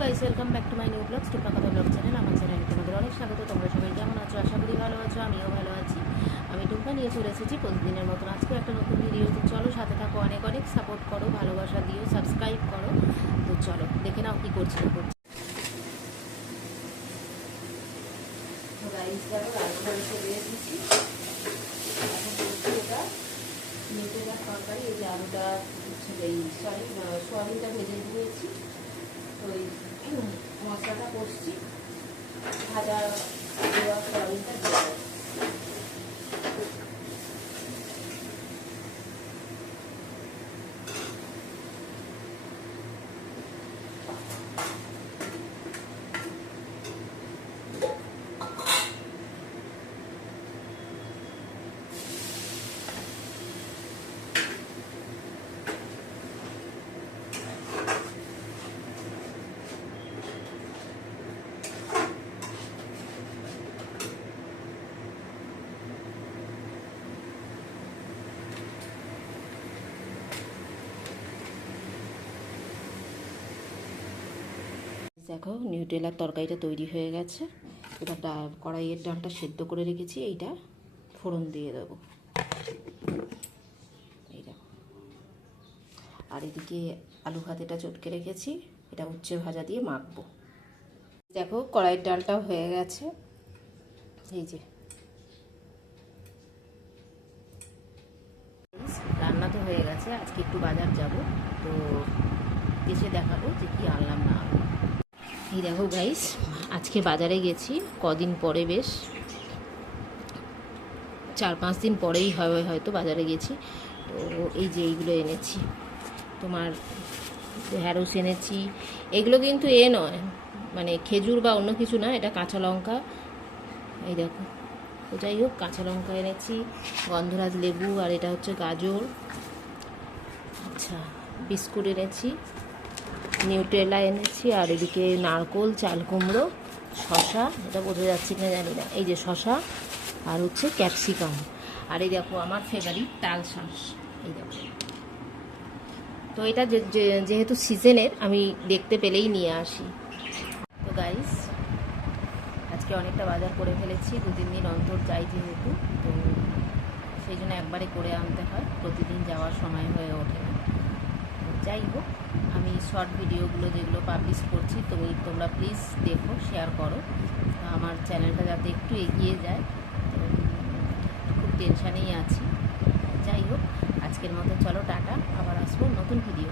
Guys, welcome back to my new blogs টিপা কথা blog channel, আমার চ্যানেলে তোমাদের অনেক স্বাগত। তোমরা সবাই কেমন আছো? আশা করি ভালো আছো, আমিও ভালো আছি। আমি টুম্পা নিয়ে চলে এসেছি প্রতিদিনের মতন। আজকেও একটা নতুন ভিডিও তো চলো সাথে থাকো, অনেক অনেক সাপোর্ট করো, ভালোবাসা দিও সাবস্ক্রাইব করো। তো চলো, দেখে নাও কী করছি না করছি। তরকারি, এই সরি সোয়াবিনটা ভেজে নিয়েছি তো এই করছি। ভাজা দেওয়া দেখো নিউটেলার তরকারিটা তৈরি হয়ে গেছে। এটা কড়াইয়ের ডালটা সেদ্ধ করে রেখেছি, এইটা ফোড়ন দিয়ে দেবো। আর এদিকে আলু ভাতেটা চটকে রেখেছি, এটা উচ্ছে ভাজা দিয়ে মাখবো। দেখো, কড়াইয়ের ডালটাও হয়ে গেছে। এই যে। রান্না তো হয়ে গেছে, আজকে একটু বাজার যাব, তো এসে দেখাবো যে কি আনলাম না আনলাম। এই দেখো গাইস আজকে বাজারে গেছি, কদিন পরে বেশ, চার পাঁচ দিন পরেই হয় হয়তো বাজারে গেছি। তো এই যে এইগুলো এনেছি, তোমার ঢ্যাঁড়স এনেছি, এগুলো কিন্তু এ নয় মানে খেজুর বা অন্য কিছু না, এটা কাঁচা লঙ্কা, এই দেখো। তো যাই হোক, কাঁচা লঙ্কা এনেছি, গন্ধরাজ লেবু আর এটা হচ্ছে গাজর। আচ্ছা বিস্কুট এনেছি। নিউট্রেলা এনেছি, আর এদিকে নারকোল, চাল কুমড়ো শশা এটা বোঝা যাচ্ছে কিনা জানি না। এই যে শশা আর হচ্ছে ক্যাপসিকাম। আর এই দেখো, আমার ফেভারিট তাল শাঁস। এই দেখো। তো এটা যেহেতু সিজনের আমি দেখতে পেলেই নিয়ে আসি। তো গাইস আজকে অনেকটা বাজার করে ফেলেছি, দু, তিন দিন অন্তর যাই যেহেতু, তো সেই জন্য একবারে করে আনতে হয়। প্রতিদিন যাওয়ার সময় হয়ে ওঠে না। যাই হোক, আমি শর্ট ভিডিওগুলো যেগুলো পাবলিশ করছি, তো তোমরা প্লিজ দেখো শেয়ার করো। আমার চ্যানেলটা যাতে একটু এগিয়ে যায়, তো খুব টেনশানেই আছি। যাই হোক, আজকের মতো চলো, টাটা। আবার আসব নতুন ভিডিও